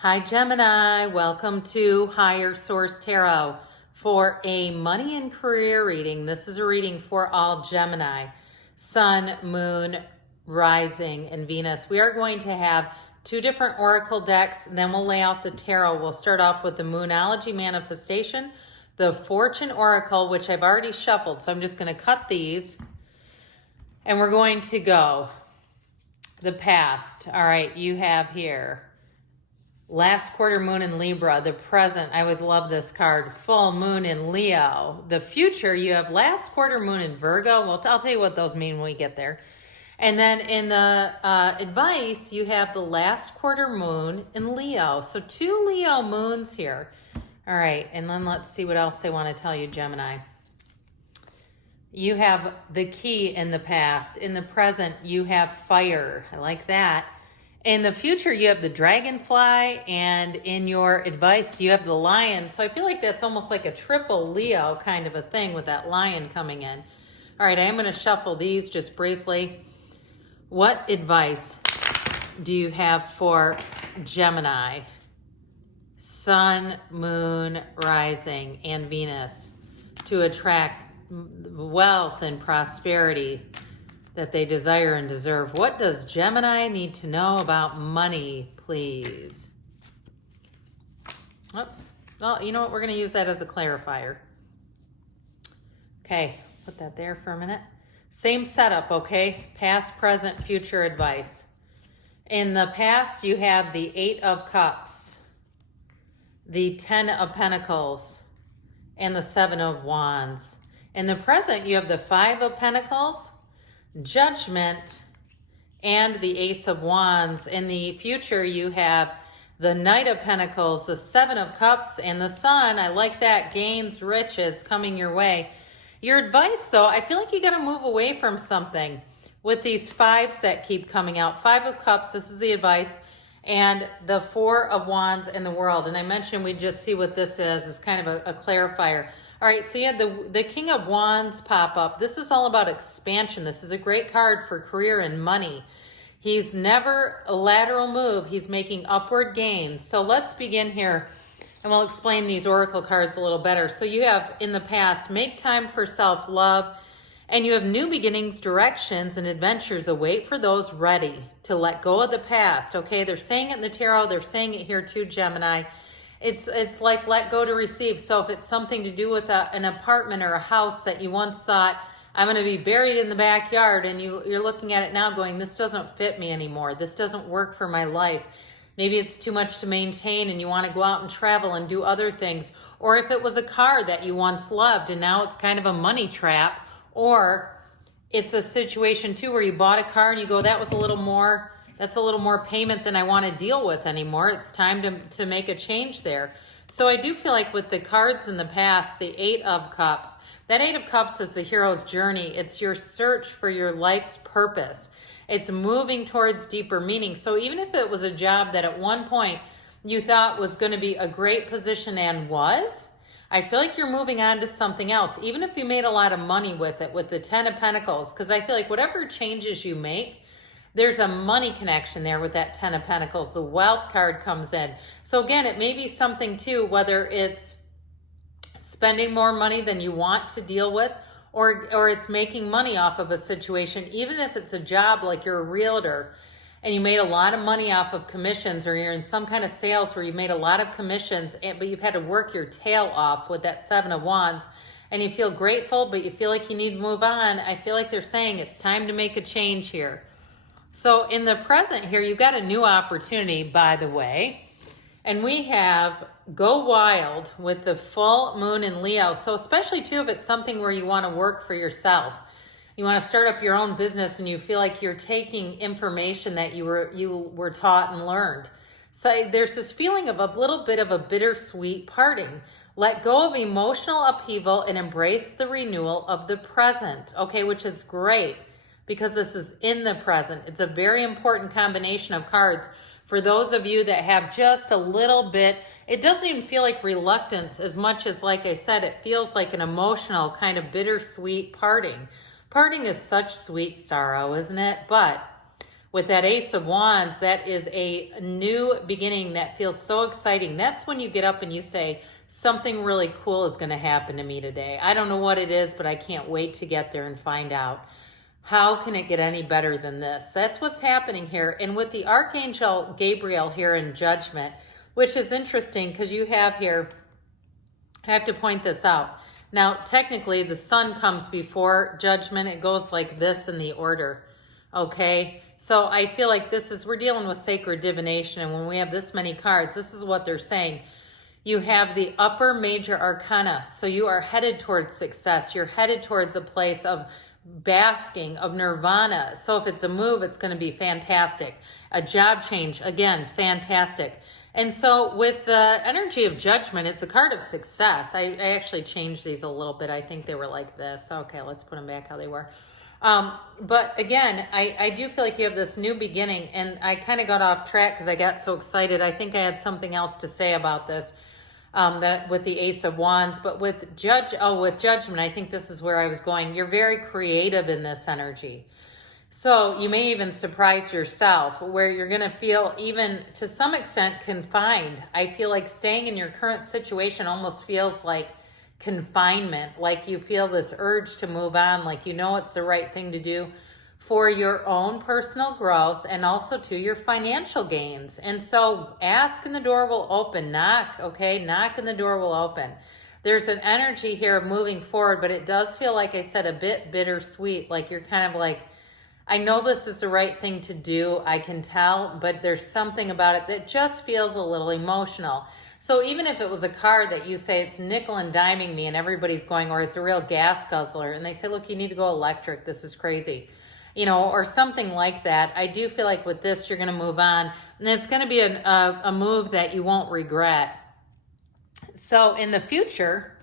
Hi Gemini, welcome to Higher Source Tarot for a money and career reading. This is a reading for all Gemini, Sun, Moon, Rising, and Venus. We are going to have two different oracle decks, and then we'll lay out the tarot. We'll start off with the Moonology Manifestation, the Fortune Oracle, which I've already shuffled, so I'm just going to cut these, and we're going to go the past. All right, you have here last quarter moon in Libra, the present, I always love this card, full moon in Leo. The future, you have last quarter moon in Virgo. Well, I'll tell you what those mean when we get there. And then in the advice, you have the last quarter moon in Leo. So two Leo moons here. All right, and then let's see what else they want to tell you, Gemini. You have the key in the past. In the present, you have fire. I like that. In the future, you have the dragonfly, and in your advice, you have the lion. So I feel like that's almost like a triple Leo kind of a thing with that lion coming in. All right, I am going to shuffle these just briefly. What advice do you have for Gemini, Sun, Moon, Rising, and Venus to attract wealth and prosperity that they desire and deserve? What does Gemini need to know about money, please? Oops. Well, you know what? We're going to use that as a clarifier. Okay, put that there for a minute. Same setup, okay? Past, present, future advice. In the past, you have the 8 of Cups, the 10 of Pentacles, and the 7 of Wands. In the present, you have the 5 of Pentacles, Judgment, and the Ace of Wands. In the future, you have the Knight of Pentacles, the 7 of Cups, and the Sun. I like that. Gains, riches coming your way. Your advice, though, I feel like you got to move away from something with these 5s that keep coming out. 5 of Cups, this is the advice, and the 4 of Wands and the World. And I mentioned we just see what this is kind of a clarifier. All right, so you had the King of Wands pop up. This is all about expansion. This is a great card for career and money. He's never a lateral move. He's making upward gains. So let's begin here, and we'll explain these oracle cards a little better. So you have, in the past, make time for self-love, and you have new beginnings, directions, and adventures await for those ready to let go of the past. Okay, they're saying it in the tarot. They're saying it here too, Gemini. It's like let go to receive. So if it's something to do with an apartment or a house that you once thought, I'm going to be buried in the backyard, and you're looking at it now going, this doesn't fit me anymore. This doesn't work for my life. Maybe it's too much to maintain and you want to go out and travel and do other things. Or if it was a car that you once loved and now it's kind of a money trap, or it's a situation too where you bought a car and you go, that's a little more payment than I want to deal with anymore. It's time to make a change there. So I do feel like with the cards in the past, the 8 of Cups, that 8 of Cups is the hero's journey. It's your search for your life's purpose. It's moving towards deeper meaning. So even if it was a job that at one point you thought was going to be a great position and was, I feel like you're moving on to something else. Even if you made a lot of money with it, with the 10 of Pentacles, because I feel like whatever changes you make, there's a money connection there with that 10 of Pentacles. The wealth card comes in. So again, it may be something too, whether it's spending more money than you want to deal with, or it's making money off of a situation, even if it's a job like you're a realtor and you made a lot of money off of commissions, or you're in some kind of sales where you made a lot of commissions, but you've had to work your tail off with that 7 of Wands, and you feel grateful, but you feel like you need to move on. I feel like they're saying it's time to make a change here. So in the present here, you've got a new opportunity, by the way, and we have go wild with the full moon in Leo. So especially too, if it's something where you want to work for yourself, you want to start up your own business and you feel like you're taking information that you were taught and learned. So there's this feeling of a little bit of a bittersweet parting. Let go of emotional upheaval and embrace the renewal of the present, okay, which is great because this is in the present. It's a very important combination of cards for those of you that have just a little bit. It doesn't even feel like reluctance as much as, like I said, it feels like an emotional kind of bittersweet parting. Parting is such sweet sorrow, isn't it? But With that Ace of Wands, that is a new beginning that feels so exciting. That's when you get up and you say, something really cool is going to happen to me today. I don't know what it is, but I can't wait to get there and find out. How can it get any better than this? That's what's happening here. And with the Archangel Gabriel here in Judgment, which is interesting because you have here, I have to point this out. Now, technically, the Sun comes before Judgment. It goes like this in the order, okay? So I feel like we're dealing with sacred divination, and when we have this many cards, this is what they're saying. You have the upper major arcana, so you are headed towards success. You're headed towards a place of basking, of nirvana. So if it's a move, it's going to be fantastic. A job change, again, fantastic. And so with the energy of Judgment, it's a card of success. I actually changed these a little bit. I think they were like this. Okay, let's put them back how they were. But again, I do feel like you have this new beginning, and I kind of got off track because I got so excited. I think I had something else to say about this, that with the Ace of Wands, but with Judgment, I think this is where I was going. You're very creative in this energy. So you may even surprise yourself where you're going to feel even to some extent confined. I feel like staying in your current situation almost feels like confinement, like you feel this urge to move on, like you know it's the right thing to do for your own personal growth and also to your financial gains. And so ask and the door will open. Knock, okay? Knock and the door will open. There's an energy here of moving forward, but it does feel, like I said, a bit bittersweet, like you're kind of like, I know this is the right thing to do, I can tell, but there's something about it that just feels a little emotional. So even if it was a card that you say it's nickel and diming me and everybody's going, or it's a real gas guzzler, and they say, look, you need to go electric, this is crazy, you know, or something like that. I do feel like with this, you're going to move on, and it's going to be a move that you won't regret. So in the future,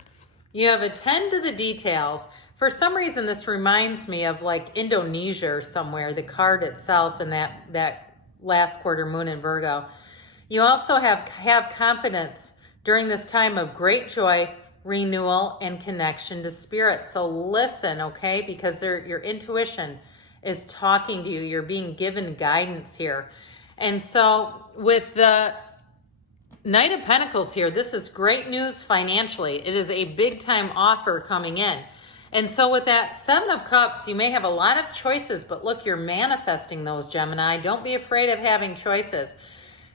you have a 10 to the details. For some reason, this reminds me of like Indonesia or somewhere, the card itself and that last quarter moon in Virgo. You also have confidence during this time of great joy, renewal, and connection to spirit. So listen, okay? Because your intuition is talking to you. You're being given guidance here. And so with the Knight of Pentacles here, this is great news financially. It is a big time offer coming in. And so with that Seven of Cups, you may have a lot of choices, but look, you're manifesting those, Gemini. Don't be afraid of having choices.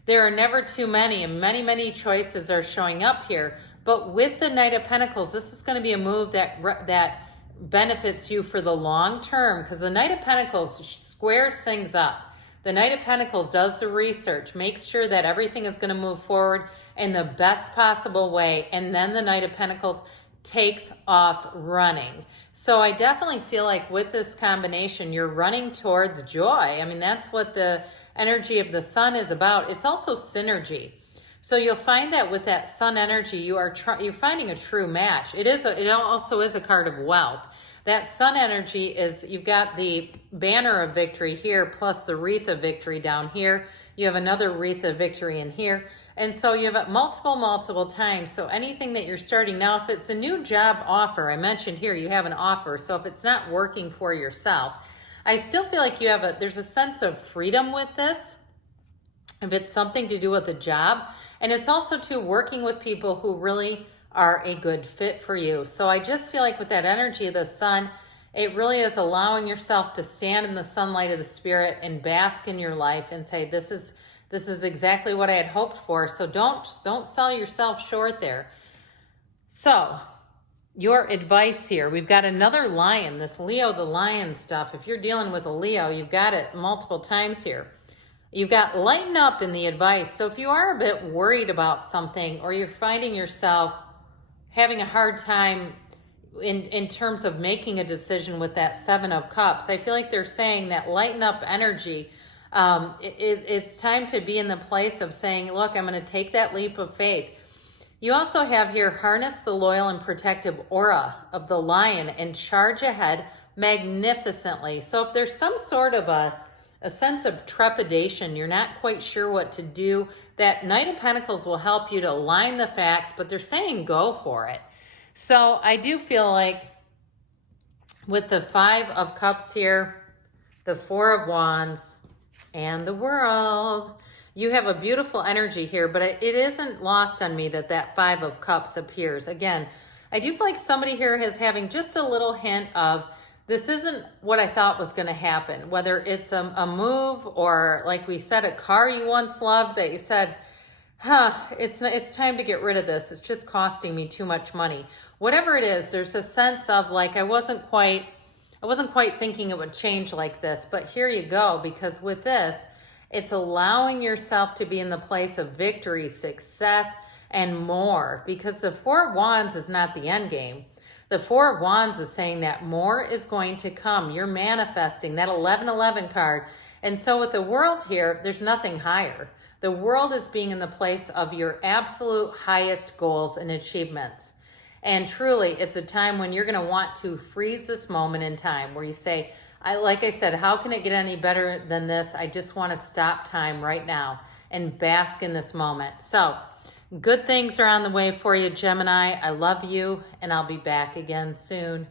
There are never too many, and many, many choices are showing up here. But with the Knight of Pentacles, this is going to be a move that benefits you for the long term, because the Knight of Pentacles squares things up. The Knight of Pentacles does the research, makes sure that everything is going to move forward in the best possible way, and then the Knight of Pentacles takes off running. So I definitely feel like with this combination, you're running towards joy. I mean, that's what the energy of the Sun is about. It's also synergy. So you'll find that with that Sun energy, you're finding a true match. It also is a card of wealth. That Sun energy is, you've got the banner of victory here, plus the wreath of victory down here. You have another wreath of victory in here. And so you have it multiple times. So anything that you're starting now, if it's a new job offer, I mentioned here, you have an offer. So if it's not working for yourself, I still feel like there's a sense of freedom with this. If it's something to do with a job, and it's also too working with people who really are a good fit for you. So I just feel like with that energy of the Sun, it really is allowing yourself to stand in the sunlight of the spirit and bask in your life and say, this is exactly what I had hoped for. So don't sell yourself short there. So your advice here, we've got another lion, this Leo the lion stuff. If you're dealing with a Leo, you've got it multiple times here. You've got lighten up in the advice. So if you are a bit worried about something, or you're finding yourself having a hard time in terms of making a decision with that Seven of Cups, I feel like they're saying that lighten up energy. It's time to be in the place of saying, look, I'm going to take that leap of faith. You also have here, harness the loyal and protective aura of the lion and charge ahead magnificently. So if there's some sort of a sense of trepidation, you're not quite sure what to do, that Knight of Pentacles will help you to align the facts, but they're saying go for it. So I do feel like with the Five of Cups here, the Four of Wands, and the world. You have a beautiful energy here, but it isn't lost on me that that Five of Cups appears. Again, I do feel like somebody here is having just a little hint of, this isn't what I thought was going to happen. Whether it's a move or, like we said, a car you once loved that you said, it's time to get rid of this. It's just costing me too much money. Whatever it is, there's a sense of like, I wasn't quite thinking it would change like this, but here you go, because with this, it's allowing yourself to be in the place of victory, success, and more, because the Four of Wands is not the end game. The Four of Wands is saying that more is going to come. You're manifesting that 1111 card. And so with the world here, there's nothing higher. The world is being in the place of your absolute highest goals and achievements. And truly, it's a time when you're going to want to freeze this moment in time where you say, like I said, how can it get any better than this? I just want to stop time right now and bask in this moment. So good things are on the way for you, Gemini. I love you, and I'll be back again soon.